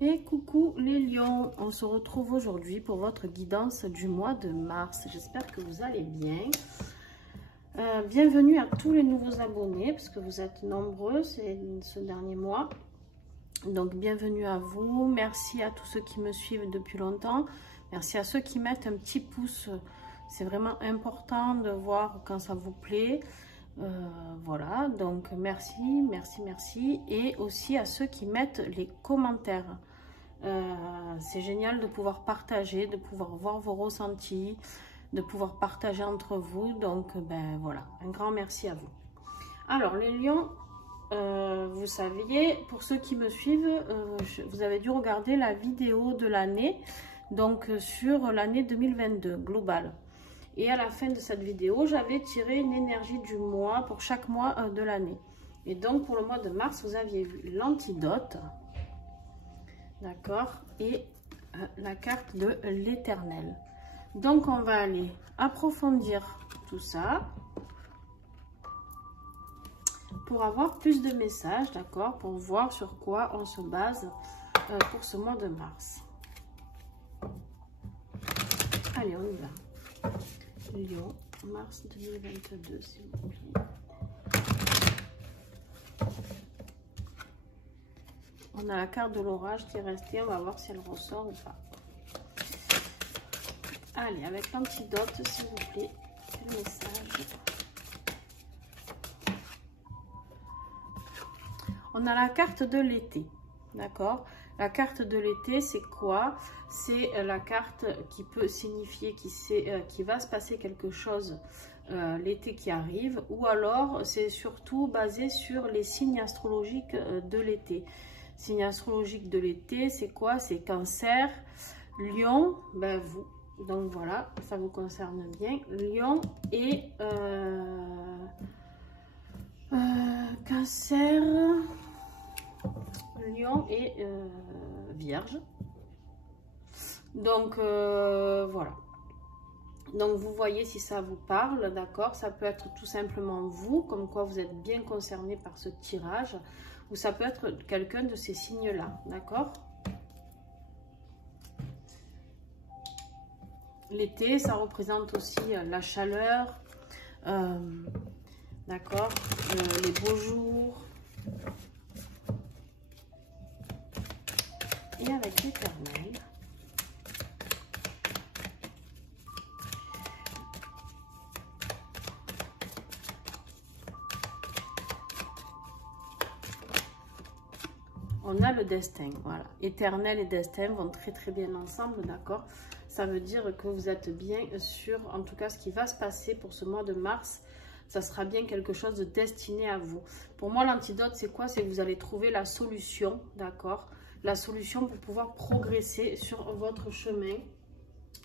Et coucou les lions, on se retrouve aujourd'hui pour votre guidance du mois de mars. J'espère que vous allez bien. Bienvenue à tous les nouveaux abonnés, parce que vous êtes nombreux ce dernier mois. Donc bienvenue à vous, merci à tous ceux qui me suivent depuis longtemps. Merci à ceux qui mettent un petit pouce, c'est vraiment important de voir quand ça vous plaît. Voilà, donc merci. Et aussi à ceux qui mettent les commentaires. C'est génial de pouvoir partager, de pouvoir voir vos ressentis, de pouvoir partager entre vous. Donc ben voilà, un grand merci à vous. Alors les lions, vous saviez, pour ceux qui me suivent, vous avez dû regarder la vidéo de l'année, donc sur l'année 2022 globale. Et à la fin de cette vidéo, j'avais tiré une énergie du mois pour chaque mois de l'année. Et donc, pour le mois de mars, vous aviez vu l'antidote, d'accord, et la carte de l'éternel. Donc, on va aller approfondir tout ça pour avoir plus de messages, d'accord, pour voir sur quoi on se base pour ce mois de mars. Allez, on y va. Lion, mars 2022, s'il vous plaît. On a la carte de l'orage qui est restée, on va voir si elle ressort ou pas. Allez, avec l'antidote, s'il vous plaît, le message. On a la carte de l'été, d'accord? La carte de l'été, c'est quoi? C'est la carte qui peut signifier qu'il va se passer quelque chose l'été qui arrive, ou alors c'est surtout basé sur les signes astrologiques de l'été. Signes astrologiques de l'été, c'est quoi? C'est Cancer, Lion, ben vous. Donc voilà, ça vous concerne bien. Lion et Cancer, Lion et Vierge. Donc voilà. Donc vous voyez si ça vous parle, d'accord? Ça peut être tout simplement vous, comme quoi vous êtes bien concerné par ce tirage, ou ça peut être quelqu'un de ces signes-là, d'accord? L'été, ça représente aussi la chaleur, d'accord? Les beaux jours. Et avec l'éternel. On a le destin, voilà. Éternel et destin vont très bien ensemble, d'accord? Ça veut dire que vous êtes bien sûr, en tout cas, ce qui va se passer pour ce mois de mars, ça sera bien quelque chose de destiné à vous. Pour moi, l'antidote, c'est quoi? C'est que vous allez trouver la solution, d'accord? La solution pour pouvoir progresser sur votre chemin.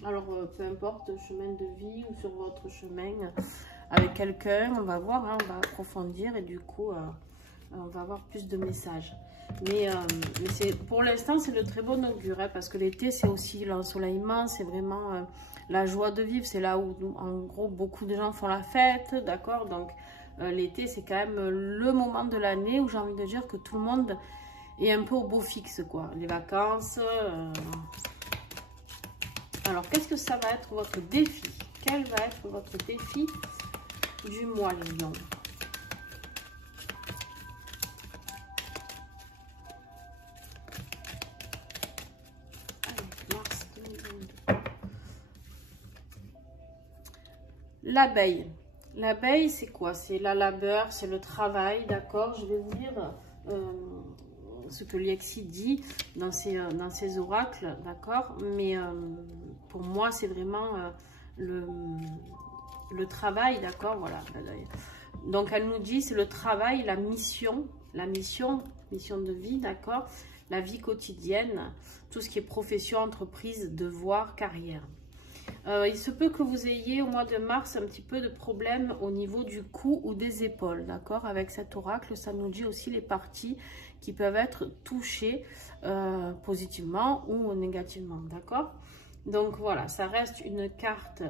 Alors, peu importe, chemin de vie ou sur votre chemin avec quelqu'un, on va voir, hein, on va approfondir et du coup, on va avoir plus de messages. Mais pour l'instant, c'est de très bon augure, hein, parce que l'été, c'est aussi l'ensoleillement, c'est vraiment la joie de vivre. C'est là où, en gros, beaucoup de gens font la fête, d'accord? Donc, l'été, c'est quand même le moment de l'année où j'ai envie de dire que tout le monde est un peu au beau fixe, quoi. Les vacances. Alors, qu'est-ce que ça va être votre défi? Quel va être votre défi du mois, les lions? L'abeille. L'abeille, c'est quoi? C'est la labeur, c'est le travail, d'accord? Je vais vous lire ce que Liexi dit dans ses oracles, d'accord? Mais pour moi, c'est vraiment le travail, d'accord? Voilà. Donc, elle nous dit, c'est le travail, la mission de vie, d'accord? La vie quotidienne, tout ce qui est profession, entreprise, devoir, carrière. Il se peut que vous ayez au mois de mars un petit peu de problème au niveau du cou ou des épaules, d'accord? Avec cet oracle, ça nous dit aussi les parties qui peuvent être touchées positivement ou négativement, d'accord? Donc voilà, ça reste une carte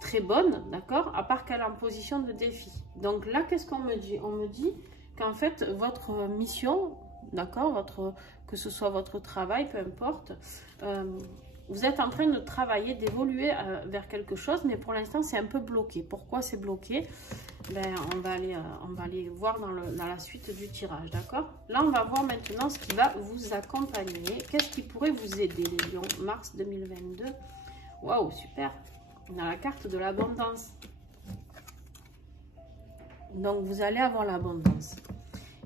très bonne, d'accord? À part qu'elle est en position de défi. Donc là, qu'est-ce qu'on me dit? On me dit qu'en fait, votre mission, d'accord, que ce soit votre travail, peu importe, vous êtes en train de travailler, d'évoluer vers quelque chose, mais pour l'instant, c'est un peu bloqué. Pourquoi c'est bloqué? Ben, on va aller voir dans la suite du tirage, d'accord? Là, on va voir maintenant ce qui va vous accompagner. Qu'est-ce qui pourrait vous aider, les lions? Mars 2022. Waouh, super! On a la carte de l'abondance. Donc, vous allez avoir l'abondance.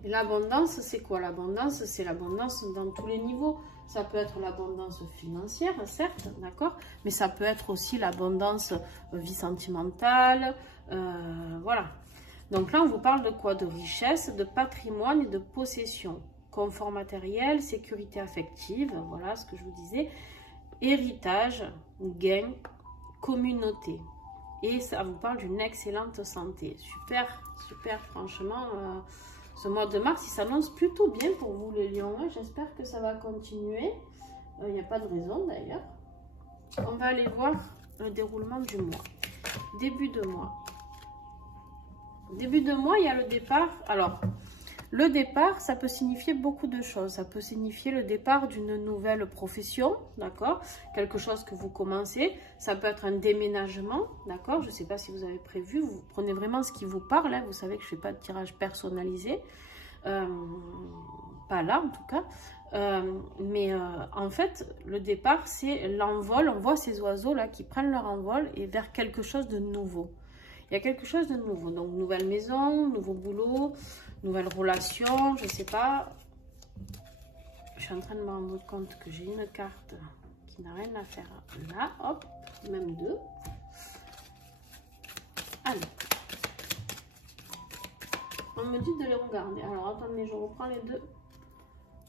Et l'abondance, c'est quoi? L'abondance, c'est l'abondance dans tous les niveaux. Ça peut être l'abondance financière, certes, d'accord? Mais ça peut être aussi l'abondance vie sentimentale, voilà. Donc là, on vous parle de quoi? De richesse, de patrimoine et de possession. Confort matériel, sécurité affective, voilà ce que je vous disais. Héritage, gain, communauté. Et ça vous parle d'une excellente santé. Super, super, franchement, ce mois de mars, il s'annonce plutôt bien pour vous les lions. Hein. J'espère que ça va continuer. Il n'y a pas de raison d'ailleurs. On va aller voir le déroulement du mois. Début de mois. Début de mois, il y a le départ. Alors, le départ, ça peut signifier beaucoup de choses. Ça peut signifier le départ d'une nouvelle profession, d'accord? Quelque chose que vous commencez. Ça peut être un déménagement, d'accord? Je ne sais pas si vous avez prévu. Vous prenez vraiment ce qui vous parle. Hein. Vous savez que je ne fais pas de tirage personnalisé. Pas là, en tout cas. En fait, le départ, c'est l'envol. On voit ces oiseaux-là qui prennent leur envol et vers quelque chose de nouveau. Il y a quelque chose de nouveau. Donc, nouvelle maison, nouveau boulot, nouvelle relation, je ne sais pas. Je suis en train de me rendre compte que j'ai une carte qui n'a rien à faire là. Hop, même deux. Allez. On me dit de les regarder. Alors, attendez, je reprends les deux.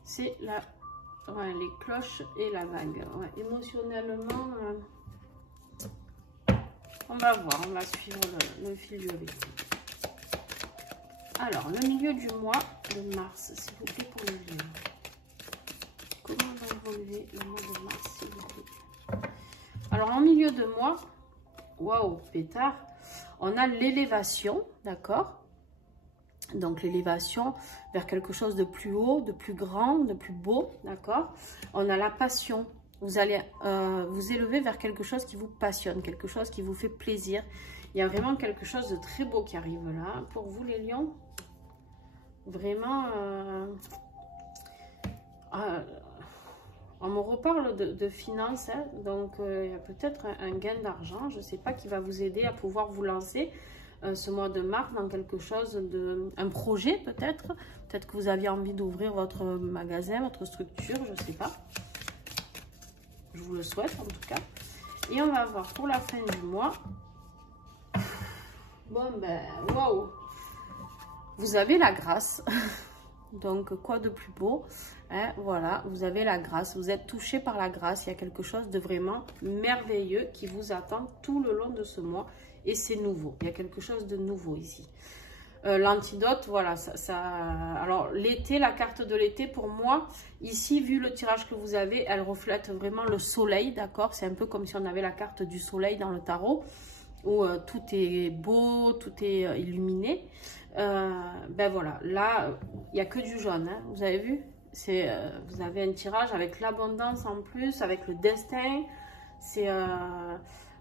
C'est les cloches et la vague. Ouais, émotionnellement... on va voir, on va suivre le fil du récit. Alors, le milieu du mois de mars, s'il vous plaît, pour les lions. Comment va évoluer le mois de mars, s'il vous plaît? Alors, en milieu de mois, waouh, pétard, on a l'élévation, d'accord? Donc, l'élévation vers quelque chose de plus haut, de plus grand, de plus beau, d'accord? On a la passion. Vous allez vous élever vers quelque chose qui vous passionne, quelque chose qui vous fait plaisir. Il y a vraiment quelque chose de très beau qui arrive là. Pour vous les lions, vraiment, on me reparle de finances. Hein, donc, il y a peut-être un gain d'argent, je ne sais pas, qui va vous aider à pouvoir vous lancer ce mois de mars dans quelque chose un projet peut-être. Peut-être que vous aviez envie d'ouvrir votre magasin, votre structure, je ne sais pas. Je vous le souhaite en tout cas. Et on va voir pour la fin du mois. Bon ben, waouh! Vous avez la grâce. Donc, quoi de plus beau? Hein, voilà, vous avez la grâce. Vous êtes touché par la grâce. Il y a quelque chose de vraiment merveilleux qui vous attend tout le long de ce mois. Et c'est nouveau. Il y a quelque chose de nouveau ici. L'antidote, voilà, alors l'été, la carte de l'été, pour moi, ici, vu le tirage que vous avez, elle reflète vraiment le soleil, d'accord? C'est un peu comme si on avait la carte du soleil dans le tarot, où tout est beau, tout est illuminé. Ben voilà, là, il n'y a que du jaune, hein, vous avez vu? Vous avez un tirage avec l'abondance en plus, avec le destin, c'est...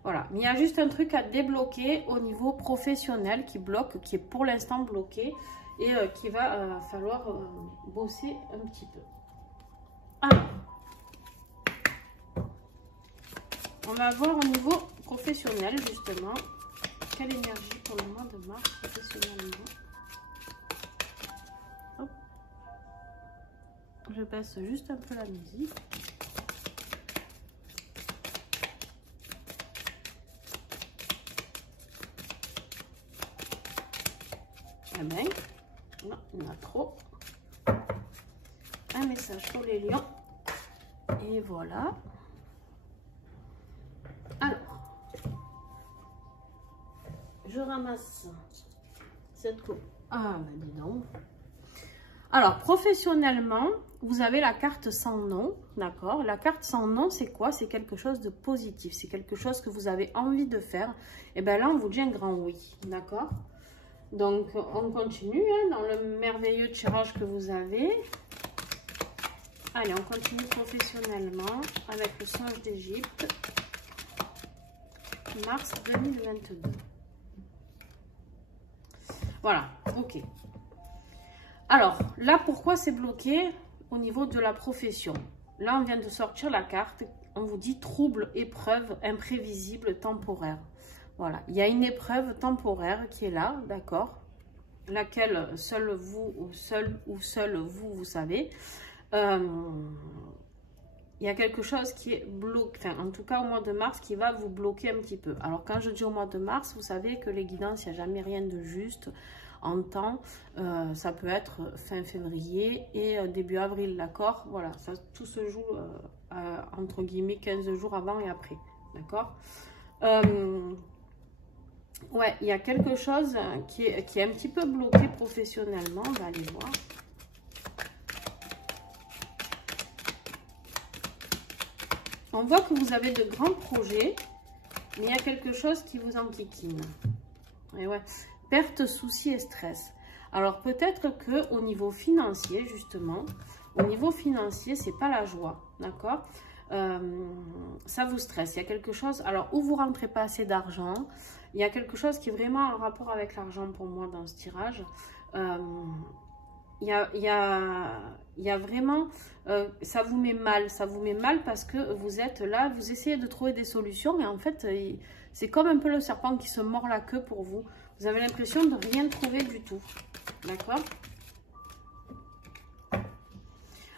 voilà, mais il y a juste un truc à débloquer au niveau professionnel qui bloque, qui est pour l'instant bloqué et qui va falloir bosser un petit peu. Alors, on va voir au niveau professionnel justement, quelle énergie pour le mois de mars professionnellement. Hop. Je baisse juste un peu la musique. Ben, non, il y en a trop. Un message pour les lions. Et voilà. Alors, je ramasse cette coupe. Ah, ben dis donc. Alors, professionnellement, vous avez la carte sans nom, d'accord? La carte sans nom, c'est quoi? C'est quelque chose de positif. C'est quelque chose que vous avez envie de faire. Et bien là, on vous dit un grand oui, d'accord? Donc, on continue hein, dans le merveilleux tirage que vous avez. Allez, on continue professionnellement avec le singe d'Égypte. Mars 2022. Voilà, ok. Alors, là, pourquoi c'est bloqué au niveau de la profession? Là, on vient de sortir la carte. On vous dit trouble, épreuve, imprévisible, temporaire. Voilà, il y a une épreuve temporaire qui est là, d'accord? Laquelle seul vous ou seul vous savez. Il y a quelque chose qui est bloqué, enfin en tout cas au mois de mars, qui va vous bloquer un petit peu. Alors quand je dis au mois de mars, vous savez que les guidances, il n'y a jamais rien de juste en temps. Ça peut être fin février et début avril, d'accord? Voilà, ça, tout se joue entre guillemets 15 jours avant et après, d'accord? Ouais, il y a quelque chose qui est un petit peu bloqué professionnellement, on va aller voir. On voit que vous avez de grands projets, mais il y a quelque chose qui vous enquiquine. Et ouais, perte, soucis et stress. Alors peut-être que au niveau financier, justement, au niveau financier, c'est pas la joie, d'accord? Ça vous stresse. Il y a quelque chose, alors où vous rentrez pas assez d'argent, il y a quelque chose qui est vraiment en rapport avec l'argent pour moi dans ce tirage. Il y a vraiment, ça vous met mal parce que vous êtes là, vous essayez de trouver des solutions, mais en fait, c'est comme un peu le serpent qui se mord la queue pour vous. Vous avez l'impression de rien trouver du tout, d'accord?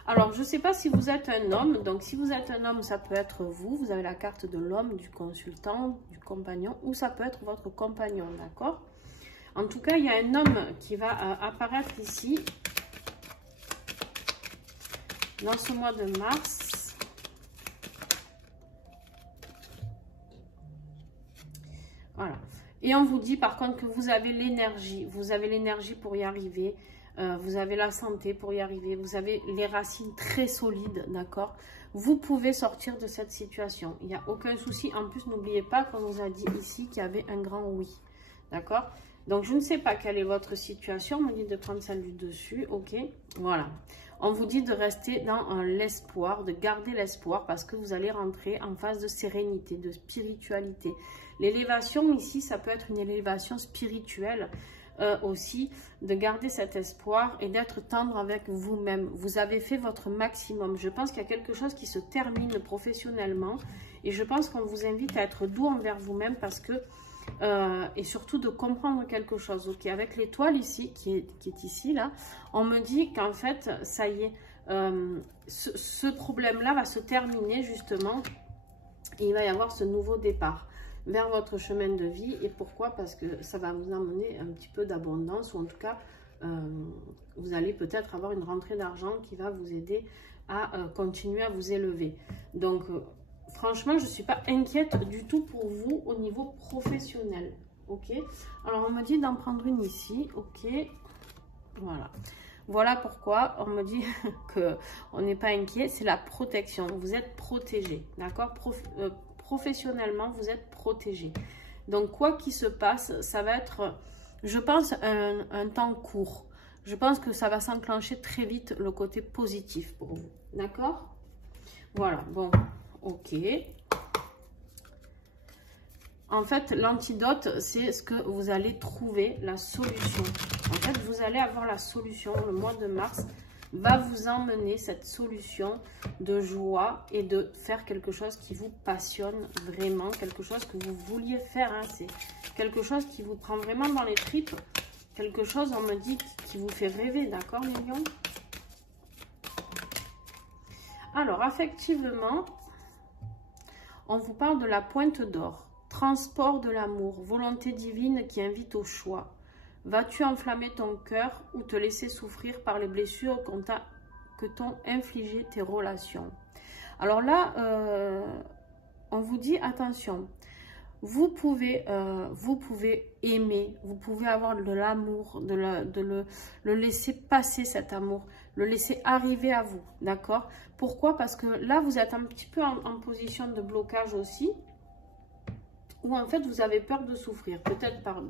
Alors, je ne sais pas si vous êtes un homme, donc si vous êtes un homme, ça peut être vous, vous avez la carte de l'homme, du consultant, du compagnon, ou ça peut être votre compagnon, d'accord? En tout cas, il y a un homme qui va apparaître ici, dans ce mois de mars. Voilà. Et on vous dit par contre que vous avez l'énergie pour y arriver. Vous avez la santé pour y arriver. Vous avez les racines très solides, d'accord? Vous pouvez sortir de cette situation. Il n'y a aucun souci. En plus, n'oubliez pas qu'on nous a dit ici qu'il y avait un grand oui, d'accord? Donc, je ne sais pas quelle est votre situation. On me dit de prendre celle du dessus, ok? Voilà. On vous dit de rester dans l'espoir, de garder l'espoir parce que vous allez rentrer en phase de sérénité, de spiritualité. L'élévation ici, ça peut être une élévation spirituelle aussi, de garder cet espoir et d'être tendre avec vous-même. Vous avez fait votre maximum. Je pense qu'il y a quelque chose qui se termine professionnellement et je pense qu'on vous invite à être doux envers vous-même parce que et surtout de comprendre quelque chose. Ok, avec l'étoile ici, qui est ici, là, on me dit qu'en fait, ça y est, ce problème-là va se terminer justement. Et il va y avoir ce nouveau départ vers votre chemin de vie. Et pourquoi? Parce que ça va vous amener un petit peu d'abondance, ou en tout cas, vous allez peut-être avoir une rentrée d'argent qui va vous aider à continuer à vous élever. Donc, franchement, je ne suis pas inquiète du tout pour vous au niveau professionnel. Ok. Alors, on me dit d'en prendre une ici. Ok. Voilà. Voilà pourquoi on me dit qu'on n'est pas inquiet. C'est la protection. Vous êtes protégé. D'accord? Professionnellement, vous êtes protégé. Donc, quoi qu'il se passe, ça va être, je pense, un temps court. Je pense que ça va s'enclencher très vite le côté positif pour vous. D'accord? Voilà. Bon. Ok. En fait, l'antidote, c'est ce que vous allez trouver, la solution. En fait, vous allez avoir la solution. Le mois de mars va vous emmener cette solution de joie et de faire quelque chose qui vous passionne vraiment, quelque chose que vous vouliez faire. Hein. C'est quelque chose qui vous prend vraiment dans les tripes. Quelque chose, on me dit, qui vous fait rêver. D'accord, les lions? Alors, affectivement, on vous parle de la pointe d'or. Transport de l'amour, volonté divine qui invite au choix. Vas-tu enflammer ton cœur ou te laisser souffrir par les blessures que t'ont infligé tes relations? Alors là, on vous dit attention. Vous pouvez aimer, vous pouvez avoir de l'amour, de le laisser passer cet amour, le laisser arriver à vous, d'accord? Pourquoi? Parce que là, vous êtes un petit peu en position de blocage aussi, où en fait, vous avez peur de souffrir, peut-être par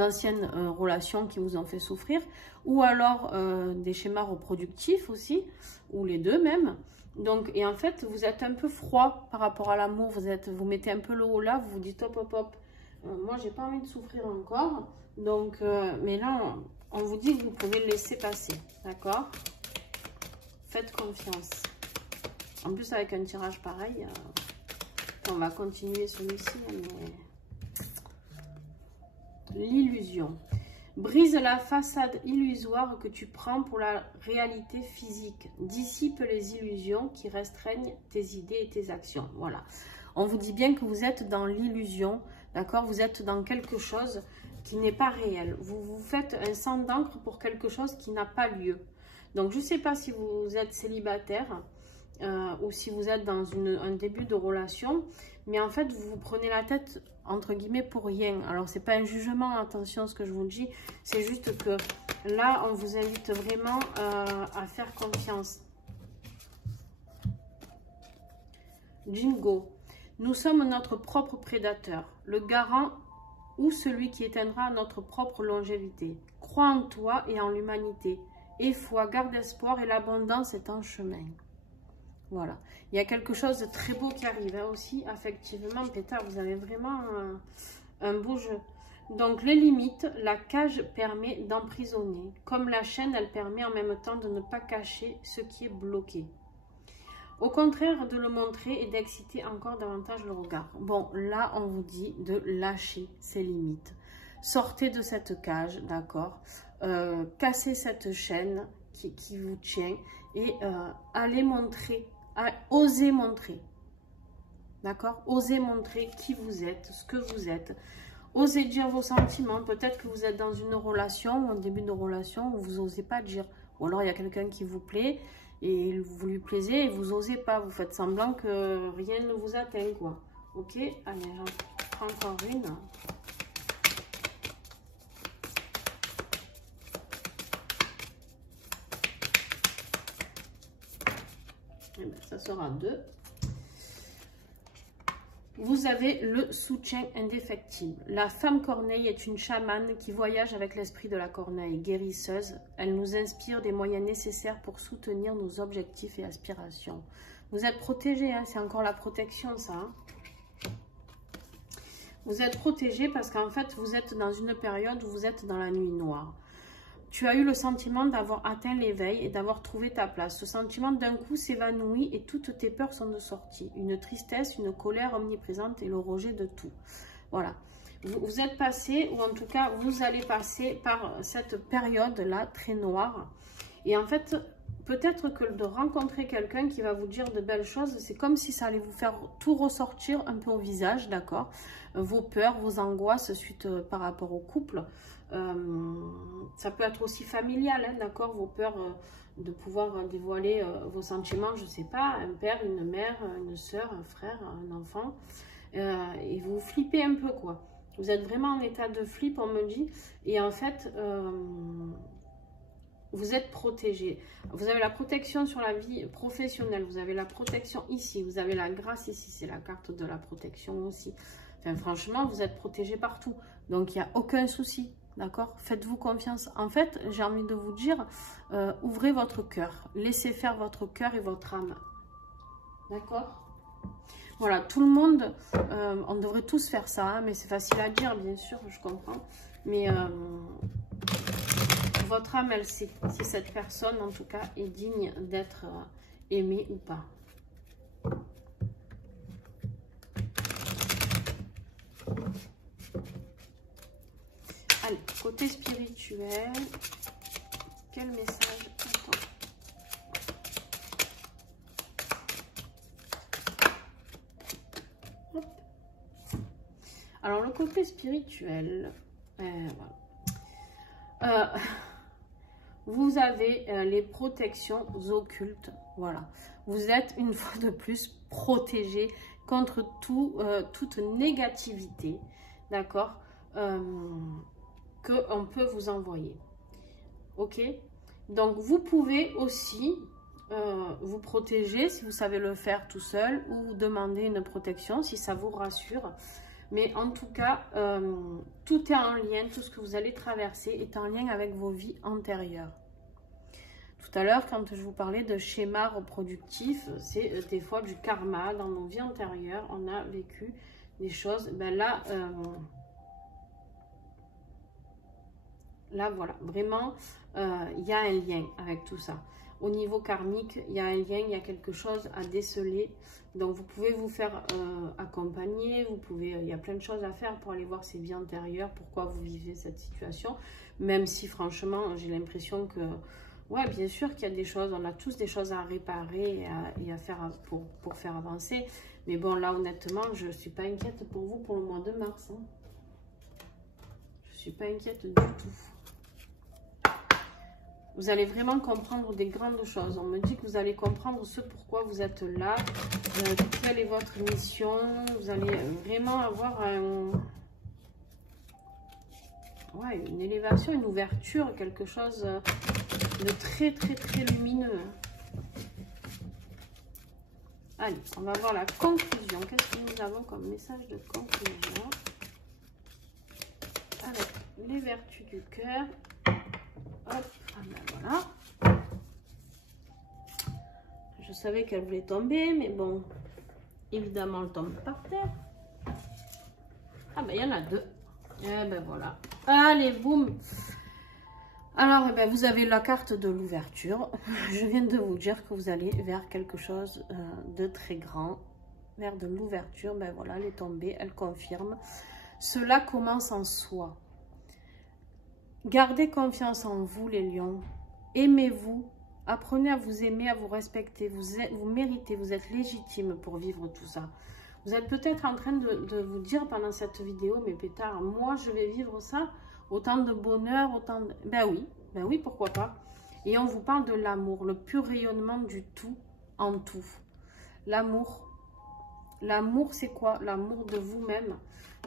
anciennes relations qui vous ont fait souffrir, ou alors des schémas reproductifs aussi, ou les deux même. Donc, et en fait, vous êtes un peu froid par rapport à l'amour, vous mettez un peu le haut là, vous vous dites hop hop hop, moi j'ai pas envie de souffrir encore, donc, mais là on vous dit que vous pouvez le laisser passer, d'accord? Faites confiance. En plus avec un tirage pareil, on va continuer celui-ci, mais... L'illusion. Brise la façade illusoire que tu prends pour la réalité physique. Dissipe les illusions qui restreignent tes idées et tes actions. Voilà. On vous dit bien que vous êtes dans l'illusion, d'accord? Vous êtes dans quelque chose qui n'est pas réel. Vous faites un sang d'encre pour quelque chose qui n'a pas lieu. Donc, je ne sais pas si vous êtes célibataire ou si vous êtes dans un début de relation, mais en fait, vous vous prenez la tête, entre guillemets, pour rien. Alors, c'est pas un jugement, attention à ce que je vous dis, c'est juste que là, on vous invite vraiment à faire confiance. Jingo. Nous sommes notre propre prédateur, le garant ou celui qui éteindra notre propre longévité. Crois en toi et en l'humanité. Aie foi, garde espoir et l'abondance est en chemin. Voilà. Il y a quelque chose de très beau qui arrive hein, aussi, affectivement. Pétard, vous avez vraiment un beau jeu. Donc, les limites, la cage permet d'emprisonner. Comme la chaîne, elle permet en même temps de ne pas cacher ce qui est bloqué. Au contraire, de le montrer et d'exciter encore davantage le regard. Bon, là, on vous dit de lâcher ces limites. Sortez de cette cage, d'accord? Cassez cette chaîne qui vous tient et allez montrer, osez montrer. D'accord? Osez montrer qui vous êtes, ce que vous êtes. Osez dire vos sentiments. Peut-être que vous êtes dans une relation ou en début de relation où vous n'osez pas dire. Ou alors, il y a quelqu'un qui vous plaît et vous lui plaisez et vous n'osez pas. Vous faites semblant que rien ne vous atteint, quoi. Ok? Allez, j'en prends encore une. Et bien, ça sera 2. Vous avez le soutien indéfectible. La femme corneille est une chamane qui voyage avec l'esprit de la corneille, guérisseuse. Elle nous inspire des moyens nécessaires pour soutenir nos objectifs et aspirations. Vous êtes protégé, hein, c'est encore la protection ça. Hein. Vous êtes protégé parce qu'en fait, vous êtes dans une période où vous êtes dans la nuit noire. Tu as eu le sentiment d'avoir atteint l'éveil et d'avoir trouvé ta place. Ce sentiment d'un coup s'évanouit et toutes tes peurs sont de sortie. Une tristesse, une colère omniprésente et le rejet de tout. Voilà. Vous êtes passé, ou en tout cas, vous allez passer par cette période-là très noire. Et en fait, peut-être que de rencontrer quelqu'un qui va vous dire de belles choses, c'est comme si ça allait vous faire tout ressortir un peu au visage, d'accord? Vos peurs, vos angoisses suite par rapport au couple. Ça peut être aussi familial, hein, d'accord? Vos peurs de pouvoir dévoiler vos sentiments, je ne sais pas, un père, une mère, une soeur, un frère, un enfant. Et vous flippez un peu, quoi. Vous êtes vraiment en état de flip, on me dit. Et en fait, vous êtes protégé. Vous avez la protection sur la vie professionnelle. Vous avez la protection ici. Vous avez la grâce ici. C'est la carte de la protection aussi. Enfin, franchement, vous êtes protégé partout. Donc, il n'y a aucun souci. D'accord? Faites-vous confiance. En fait, j'ai envie de vous dire, ouvrez votre cœur. Laissez faire votre cœur et votre âme. D'accord? Voilà, tout le monde, on devrait tous faire ça. Hein, mais c'est facile à dire, bien sûr, je comprends. Mais votre âme, elle sait si cette personne, en tout cas, est digne d'être aimée ou pas. Allez, côté spirituel, quel message? Attends. Hop. Alors, le côté spirituel, voilà. Vous avez les protections occultes, voilà. Vous êtes une fois de plus protégé contre toute négativité, d'accord, qu'on peut vous envoyer. Ok? Donc, vous pouvez aussi vous protéger si vous savez le faire tout seul ou demander une protection si ça vous rassure. Mais en tout cas, tout est en lien, tout ce que vous allez traverser est en lien avec vos vies antérieures. Tout à l'heure, quand je vous parlais de schéma reproductif, c'est des fois du karma. Dans nos vies antérieures, on a vécu des choses. Ben là, voilà, vraiment, il y a un lien avec tout ça. Au niveau karmique, il y a un lien, il y a quelque chose à déceler. Donc, vous pouvez vous faire accompagner, il y a plein de choses à faire pour aller voir ces vies antérieures, pourquoi vous vivez cette situation. Même si, franchement, j'ai l'impression que, ouais, bien sûr qu'il y a des choses, on a tous des choses à réparer et à faire pour faire avancer. Mais bon, là, honnêtement, je ne suis pas inquiète pour vous pour le mois de mars. Hein. Je ne suis pas inquiète du tout. Vous allez vraiment comprendre des grandes choses. On me dit que vous allez comprendre ce pourquoi vous êtes là, quelle est votre mission. Vous allez vraiment avoir une élévation, une ouverture, quelque chose de très, très, très lumineux. Allez, on va voir la conclusion. Qu'est-ce que nous avons comme message de conclusion? Avec les vertus du cœur. Hop, ah ben voilà. Je savais qu'elle voulait tomber, mais bon, évidemment, elle tombe par terre. Ah ben, il y en a deux. Et ben voilà. Allez, boum. Alors, eh ben, vous avez la carte de l'ouverture. Je viens de vous dire que vous allez vers quelque chose de très grand, vers de l'ouverture. Ben voilà, elle est tombée, elle confirme. Cela commence en soi. Gardez confiance en vous, les lions. Aimez-vous. Apprenez à vous aimer, à vous respecter. Vous méritez, vous êtes légitime pour vivre tout ça. Vous êtes peut-être en train de vous dire pendant cette vidéo, mais pétard, moi je vais vivre ça. Autant de bonheur, autant de... Ben oui, pourquoi pas. Et on vous parle de l'amour, le pur rayonnement du tout en tout. L'amour. L'amour, c'est quoi? L'amour de vous-même.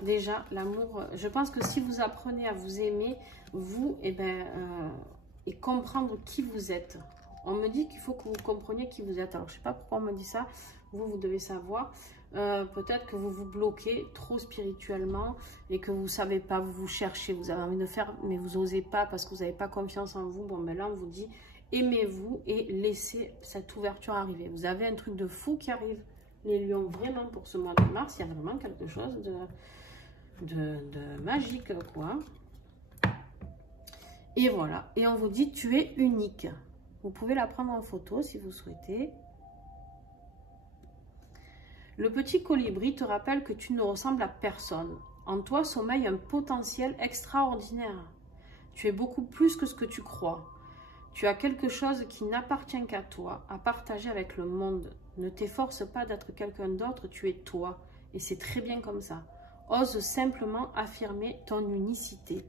Déjà, l'amour, je pense que si vous apprenez à vous aimer, vous, et comprendre qui vous êtes. On me dit qu'il faut que vous compreniez qui vous êtes. Alors, je ne sais pas pourquoi on me dit ça. Vous devez savoir. Peut-être que vous vous bloquez trop spirituellement et que vous ne savez pas, vous cherchez, vous avez envie de faire, mais vous n'osez pas parce que vous n'avez pas confiance en vous. Bon, ben là, on vous dit, aimez-vous et laissez cette ouverture arriver. Vous avez un truc de fou qui arrive, les lions, vraiment, pour ce mois de mars. Il y a vraiment quelque chose de magique, quoi. Et voilà. Et on vous dit, tu es unique. Vous pouvez la prendre en photo si vous souhaitez. Le petit colibri te rappelle que tu ne ressembles à personne. En toi sommeille un potentiel extraordinaire. Tu es beaucoup plus que ce que tu crois. Tu as quelque chose qui n'appartient qu'à toi, à partager avec le monde. Ne t'efforce pas d'être quelqu'un d'autre, tu es toi. Et c'est très bien comme ça. Ose simplement affirmer ton unicité.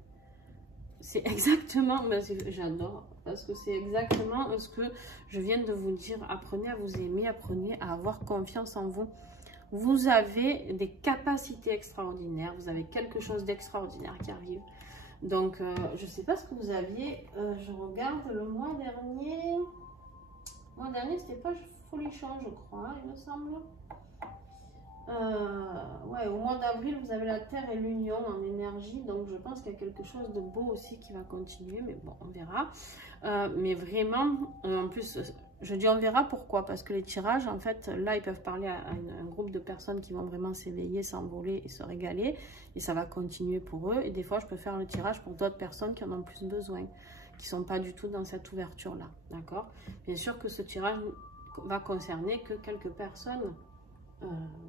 C'est exactement, j'adore, parce que c'est exactement ce que je viens de vous dire. Apprenez à vous aimer, apprenez à avoir confiance en vous. Vous avez des capacités extraordinaires, vous avez quelque chose d'extraordinaire qui arrive. Donc, je ne sais pas ce que vous aviez, je regarde le mois dernier. Le mois dernier, c'était pas Folichon, je crois, il me semble. Ouais, au mois d'avril, vous avez la Terre et l'Union en énergie, donc je pense qu'il y a quelque chose de beau aussi qui va continuer, mais bon, on verra. Mais vraiment, en plus, je dis on verra, pourquoi? Parce que les tirages, en fait, là, ils peuvent parler à un groupe de personnes qui vont vraiment s'éveiller, s'envoler et se régaler, et ça va continuer pour eux. Et des fois, je peux faire le tirage pour d'autres personnes qui en ont plus besoin, qui ne sont pas du tout dans cette ouverture-là, d'accord? Bien sûr que ce tirage va concerner que quelques personnes.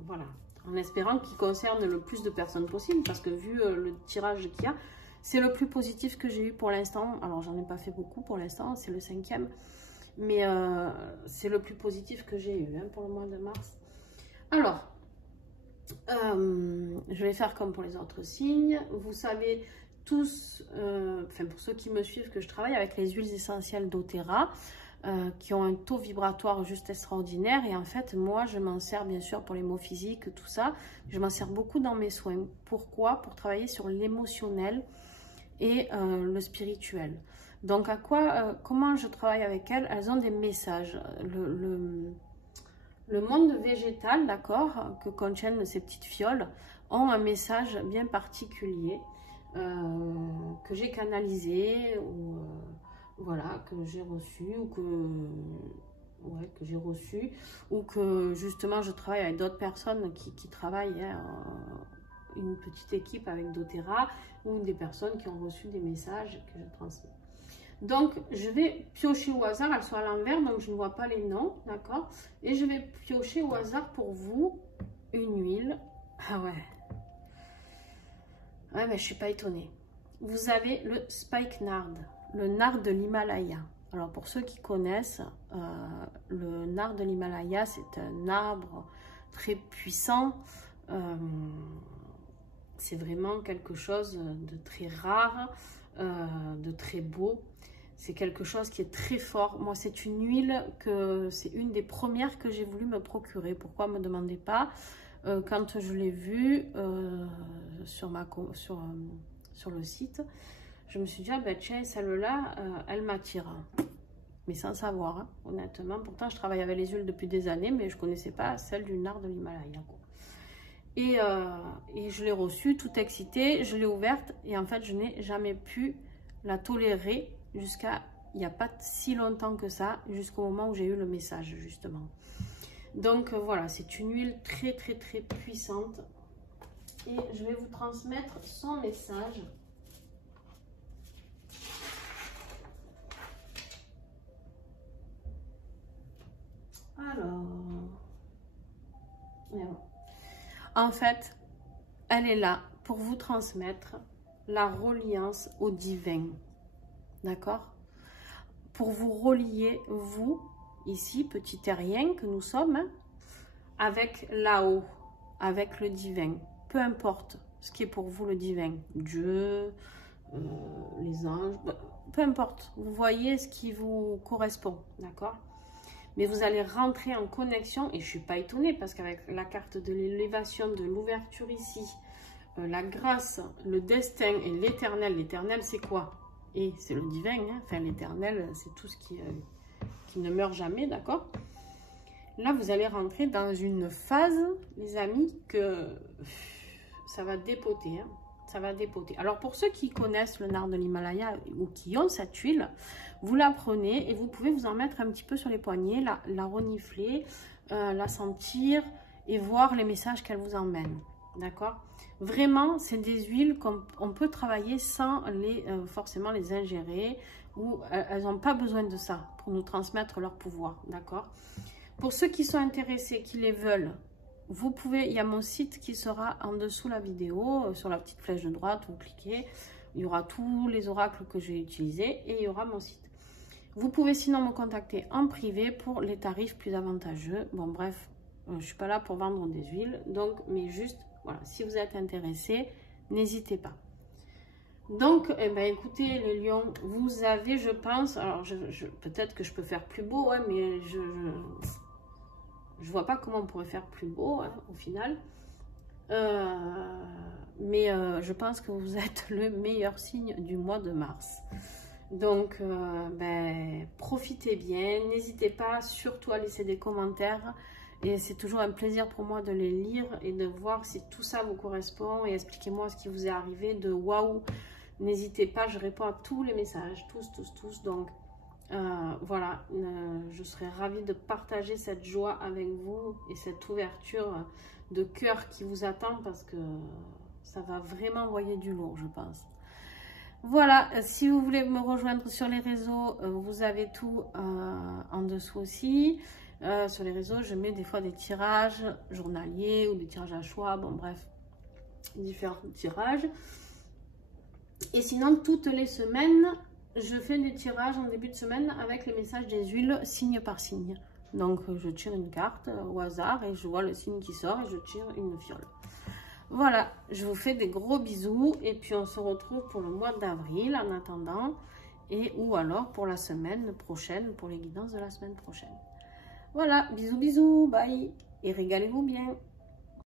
Voilà, en espérant qu'il concerne le plus de personnes possible, parce que vu le tirage qu'il y a, c'est le plus positif que j'ai eu pour l'instant. Alors j'en ai pas fait beaucoup pour l'instant, c'est le 5e, mais c'est le plus positif que j'ai eu pour le mois de mars. Alors, je vais faire comme pour les autres signes. Vous savez tous, enfin pour ceux qui me suivent, que je travaille avec les huiles essentielles doTERRA, qui ont un taux vibratoire juste extraordinaire. Et en fait, moi, je m'en sers bien sûr pour les mots physiques, tout ça. Je m'en sers beaucoup dans mes soins. Pourquoi? Pour travailler sur l'émotionnel et le spirituel. Donc, comment je travaille avec elles? Elles ont des messages. Le monde végétal, d'accord, que contiennent ces petites fioles, ont un message bien particulier que j'ai canalisé ou voilà, que j'ai reçu ou que j'ai reçu ou que justement je travaille avec d'autres personnes qui travaillent une petite équipe avec doTERRA ou des personnes qui ont reçu des messages que je transmets. Donc je vais piocher au hasard, elles sont à l'envers donc je ne vois pas les noms, d'accord, et je vais piocher au hasard pour vous une huile. Ah ouais, mais je suis pas étonnée. Vous avez le spikenard, le nard de l'Himalaya. Alors pour ceux qui connaissent, le nard de l'Himalaya, c'est un arbre très puissant. C'est vraiment quelque chose de très rare, de très beau. C'est quelque chose qui est très fort. Moi, c'est une huile que c'est une des premières que j'ai voulu me procurer. Pourquoi, me demandez pas. Quand je l'ai vue sur le site, je me suis dit, ah ben tiens, celle-là, elle m'attire. Mais sans savoir, hein, honnêtement. Pourtant, je travaille avec les huiles depuis des années, mais je ne connaissais pas celle du nard de l'Himalaya. Et je l'ai reçue, toute excitée, je l'ai ouverte, et en fait, je n'ai jamais pu la tolérer jusqu'à, il n'y a pas si longtemps que ça, jusqu'au moment où j'ai eu le message, justement. Donc, voilà, c'est une huile très, très, très puissante. Et je vais vous transmettre son message. Alors, en fait, elle est là pour vous transmettre la reliance au divin, d'accord? Pour vous relier, vous, ici, petit terrien que nous sommes, hein, avec là-haut, avec le divin. Peu importe ce qui est pour vous le divin, Dieu, les anges, peu importe. Vous voyez ce qui vous correspond, d'accord? Mais vous allez rentrer en connexion, et je ne suis pas étonnée parce qu'avec la carte de l'élévation, de l'ouverture ici, la grâce, le destin et l'éternel. L'éternel, c'est quoi? Et c'est le divin, hein? Enfin l'éternel, c'est tout ce qui ne meurt jamais, d'accord? Là, vous allez rentrer dans une phase, les amis, que ça va dépoter, hein? Ça va dépoter. Alors, pour ceux qui connaissent le nard de l'Himalaya ou qui ont cette huile, vous la prenez et vous pouvez vous en mettre un petit peu sur les poignets, la renifler, la sentir et voir les messages qu'elle vous emmène. D'accord? Vraiment, c'est des huiles qu'on peut travailler sans forcément les ingérer, ou elles n'ont pas besoin de ça pour nous transmettre leur pouvoir. D'accord? Pour ceux qui sont intéressés, qui les veulent, vous pouvez, il y a mon site qui sera en dessous la vidéo, sur la petite flèche de droite, vous cliquez, il y aura tous les oracles que j'ai utilisés et il y aura mon site. Vous pouvez sinon me contacter en privé pour les tarifs plus avantageux. Bon bref, je ne suis pas là pour vendre des huiles, donc, mais juste, voilà, si vous êtes intéressé, n'hésitez pas. Donc, eh ben, écoutez les lions, vous avez, je pense, alors peut-être que je peux faire plus beau, ouais, mais je vois pas comment on pourrait faire plus beau, hein, au final. Mais je pense que vous êtes le meilleur signe du mois de mars. Donc, profitez bien. N'hésitez pas surtout à laisser des commentaires. Et c'est toujours un plaisir pour moi de les lire et de voir si tout ça vous correspond. Et expliquez-moi ce qui vous est arrivé de waouh. N'hésitez pas, je réponds à tous les messages. Tous. Donc, voilà, je serais ravie de partager cette joie avec vous et cette ouverture de cœur qui vous attend parce que ça va vraiment envoyer du lourd, je pense. Voilà, si vous voulez me rejoindre sur les réseaux, vous avez tout en dessous aussi. Sur les réseaux, je mets des fois des tirages journaliers ou des tirages à choix, bon bref, différents tirages. Et sinon, toutes les semaines, je fais des tirages en début de semaine avec les messages des huiles signe par signe. Donc, je tire une carte au hasard et je vois le signe qui sort et je tire une fiole. Voilà, je vous fais des gros bisous et puis on se retrouve pour le mois d'avril en attendant ou alors pour la semaine prochaine, pour les guidances de la semaine prochaine. Voilà, bisous, bye et régalez-vous bien.